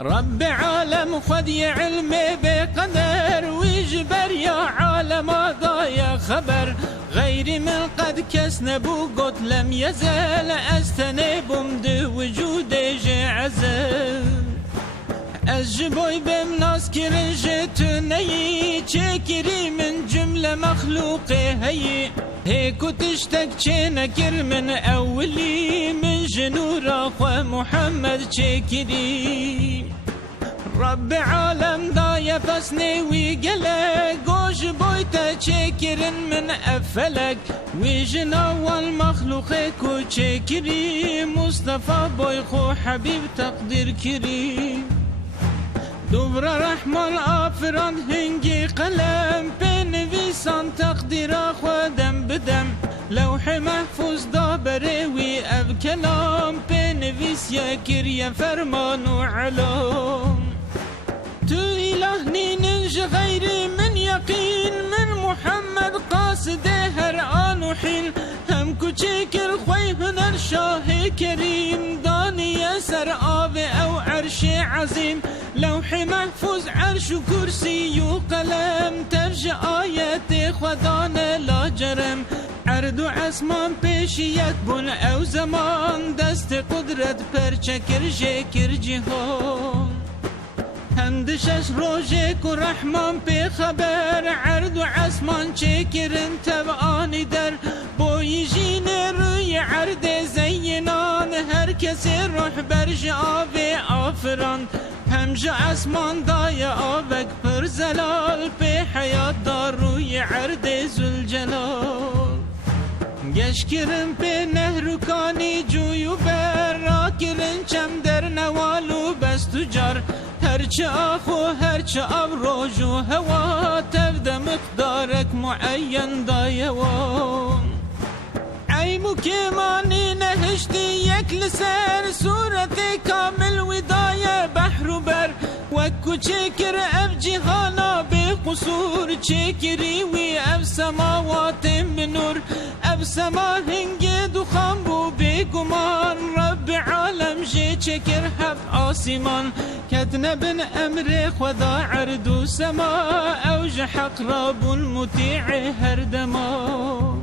رب عالم خدي علمي بقدر ويجبر يا عالم ضايا خبر غيري من قد كسن بوقت لم يزال استنب مد وجودي جعزل الجبوي بمناس كرنجتني تشكري من جملة مخلوقي هيك تشتك نكر من أولي من جنور أخوة محمد تشكري رب عالم ضايا فسني ويقلق وش بويتا تشكر من أفلك ويجنا والمخلوقك وتشكري مصطفى بويخو حبيب تقدير كريم دبر رحمن آفران هنگی قلم بنویسان تقدیر خودم بدم لوح محفوظ دابره وی اب کلام بنویس یکر فرمان و علام تو اله نینج غیری من یقین من محمد قاصد هر آن و حین هم کوچکر خوی هنر شاه کریم دانی سر آب او عرش عظیم لوح محفوظ عرش و کرسی و قلم ترج آیت خدان لا جرم عرض و اسمان پیش یک بن او زمان دست قدرت پر چکر جکر جهان هندشش روژه که رحمان پی خبر عرض و اسمان چکرن تبعانی در بوی جین روی عرض زینان هر کسی روح برج آوه آفران همجا اسمان دای آبک پر زلال پی حیات دار روی عرض زلجلال گش کرن پی نهروکانی جوی و بر را کرن چم در نوالو بست و جار هرچه آخو هرچه آب روج و هوا تبدأ مقدارك معين دايوان عيمو كماني نهشتي يك لسان سورة كامل وداية بحر بر وكو تشكر اب جهانا بقصور تشكري وي اب سماوات بنور اب سما هنگي دخان بو بگمان رب عالم جي تشكر حف آسمان كتنا بن امر خدا عرض و سما اوج حق رب المطيع هر دما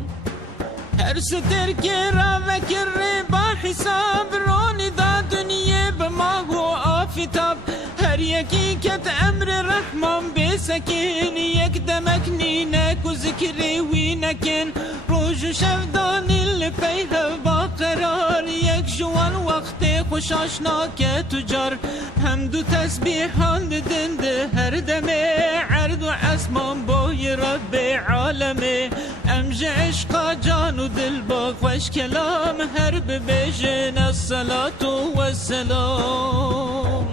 هر ستر که را وکر با حساب رونی دا دنیا بما هو آفتاب هر یکی کت امر رحمان بسکین یک دمک نینک و ذکری وی نکن روز و شفدانی لپیه با قرار یک جوان وقت خوش آشنا که تجار حمد و تسبیحان دنده هر دمه عرض و اسمان بوی رب عالمه امج عشقا جان و دل با خوش کلام هر ببیجن الصلاة والسلام.